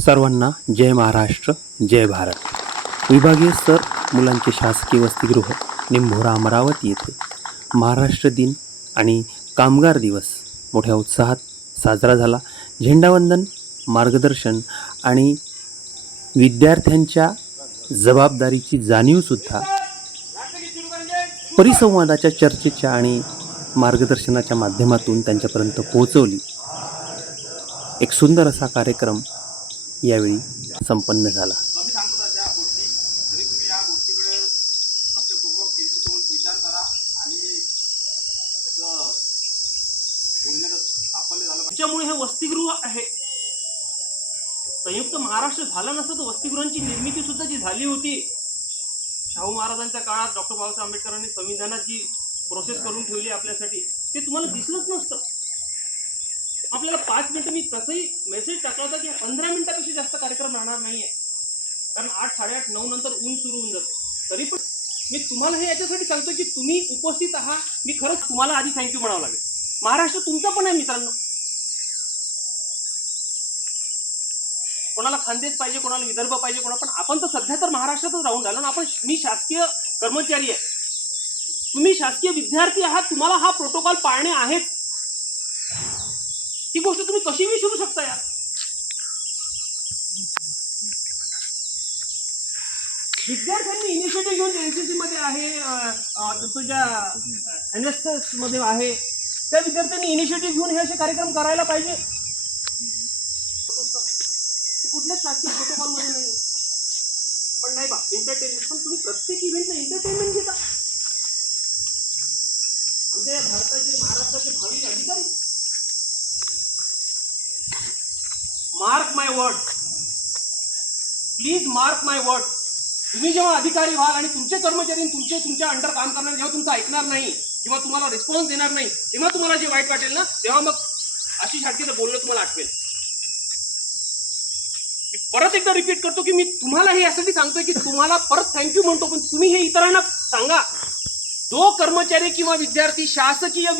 सर्वांना जय महाराष्ट्र जय भारत. विभागीय सर मुलांचे शासकीय वसतिगृह निंभोरा अमरावती येथे. महाराष्ट्र दिन आणि कामगार दिवस मोठ्या उत्साहात साजरा झाला. झेंडावंदन मार्गदर्शन आणि विद्यार्थ्यांच्या जबाबदारीची जाणीवसुद्धा परिसंवादाच्या चर्चेच्या आणि मार्गदर्शनाच्या माध्यमातून त्यांच्यापर्यंत पोहोचवली. एक सुंदर असा कार्यक्रम यावेळी संपन्न झाला. त्याच्यामुळे हे वसतिगृह आहे. संयुक्त महाराष्ट्र झाला नसतं तर वसतिगृहांची निर्मिती सुद्धा जी झाली होती शाहू महाराजांच्या काळात डॉक्टर बाबासाहेब आंबेडकरांनी संविधानात जी प्रोसेस करून ठेवली आपल्यासाठी ते तुम्हाला दिसलंच नसतं. आपल्याला पाच मिनिटं मी तसंही मेसेज टाकला होता की पंधरा मिनिटापेक्षा जास्त कार्यक्रम राहणार नाहीये. कारण आठ साडेआठ नऊ नंतर ऊन सुरू होऊन जाते. तरी पण मी तुम्हाला हे याच्यासाठी सांगतो की तुम्ही उपस्थित आहात. मी खरंच तुम्हाला आधी थँक्यू म्हणावं लागेल. महाराष्ट्र तुमचा पण आहे मित्रांनो. कोणाला खानदेश पाहिजे कोणाला विदर्भ पाहिजे कोणा पण आपण तर सध्या तर महाराष्ट्रातच राहून राहिलो ना. आपण मी शासकीय कर्मचारी आहे. तुम्ही शासकीय विद्यार्थी आहात. तुम्हाला हा प्रोटोकॉल पाळणे आहेच. ही गोष्ट तुम्ही कशी विसरू शकता या विद्यार्थ्यांनी इनिशिएटिव्ह घेऊन एनसीसी मध्ये आहे तुझ्या एन एस एसमध्ये आहे. त्या विद्यार्थ्यांनी इनिशिएटिव्ह घेऊन हे असे कार्यक्रम करायला पाहिजे. कुठल्याच शासकीय प्रोटोकॉलमध्ये नाही. पण नाही बा एंटरटेनमेंट पण तुम्ही प्रत्येक इव्हेंटला एंटरटेनमेंट घेता. आमच्या या भारताचे महाराष्ट्राचे भावी अधिकारी mark my word. Please mark my word. तुम्ही जेव्हा अधिकारी व्हाल आणि तुमचे कर्मचारी तुमचे तुमच्या अंडर काम करणार जेव्हा तुमचं ऐकणार नाही किंवा तुम्हाला रिस्पॉन्स देणार नाही तेव्हा तुम्हाला जे वाईट वाटेल ना तेव्हा मग आशिष हाडकेचं बोलणं तुम्हाला आठवेल. परत एकदा रिपीट करतो की मी तुम्हाला हे यासाठी सांगतोय की तुम्हाला परत थँक्यू म्हणतो पण तुम्ही हे इतरांना सांगा. जो कर्मचारी किंवा विद्यार्थी शासकीय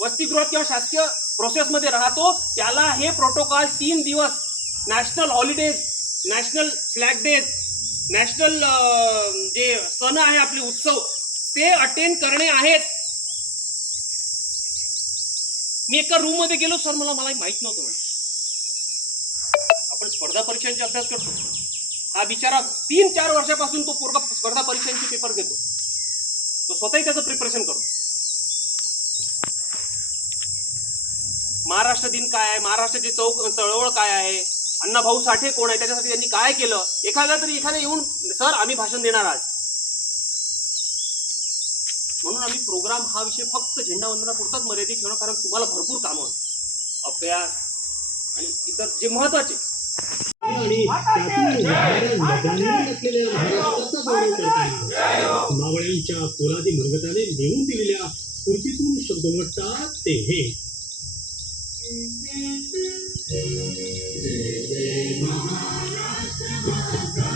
वसतिगृहात किंवा शासकीय प्रोसेसमध्ये राहतो त्याला हे प्रोटोकॉल तीन दिवस national holidays national flag days national जे सण आहे आपले उत्सव ते अटेंड करणे आहेत. मी एका रूममध्ये गेलो सर मला मला माहीत नव्हतं म्हणजे आपण स्पर्धा परीक्षांचा अभ्यास करतो. हा बिचारा तीन चार वर्षापासून तो पोरगा स्पर्धा परीक्षांचे पेपर घेतो. तो स्वतःही त्याचं प्रिपरेशन करतो. महाराष्ट्र दिन काय आहे? महाराष्ट्राची चौक चळवळ काय आहे? अण्णाभाऊ साठे कोण आहे त्याच्यासाठी त्यांनी काय केलं? एखादा तरी एखादा येऊन सर आम्ही भाषण देणार आज. म्हणून आम्ही प्रोग्राम हा विषय फक्त झेंडावंदनापुरताच मर्यादित ठेवणं कारण तुम्हाला भरपूर कामं अभ्यास आणि इतर जे महत्त्वाचे. आणि मावळ्यांच्या पोलादी मृगताने लिहून दिलेल्या स्फूर्तीतून शब्द म्हणतात ते हे. महाराष्ट्र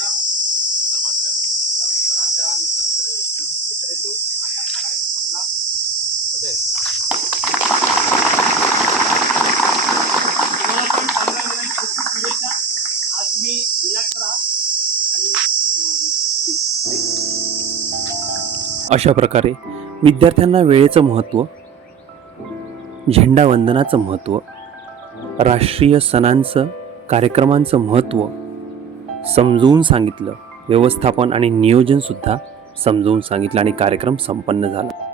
कर्मचाऱ्या सरांच्या आणि कर्मचाऱ्याच्या शुभेच्छा देतो आणि आजचा कार्यक्रम संपला. जय तुम्हाला पण खूप खूप शुभेच्छा. आज तुम्ही रिलॅक्स राहा आणि अशा प्रकारे विद्यार्थ्यांना वेळेचं महत्त्व झेंडावंदनाचं महत्त्व राष्ट्रीय सणांचं कार्यक्रमांचं महत्त्व समजवून सांगितलं. व्यवस्थापन आणि नियोजनसुद्धा समजवून सांगितलं आणि कार्यक्रम संपन्न झाला.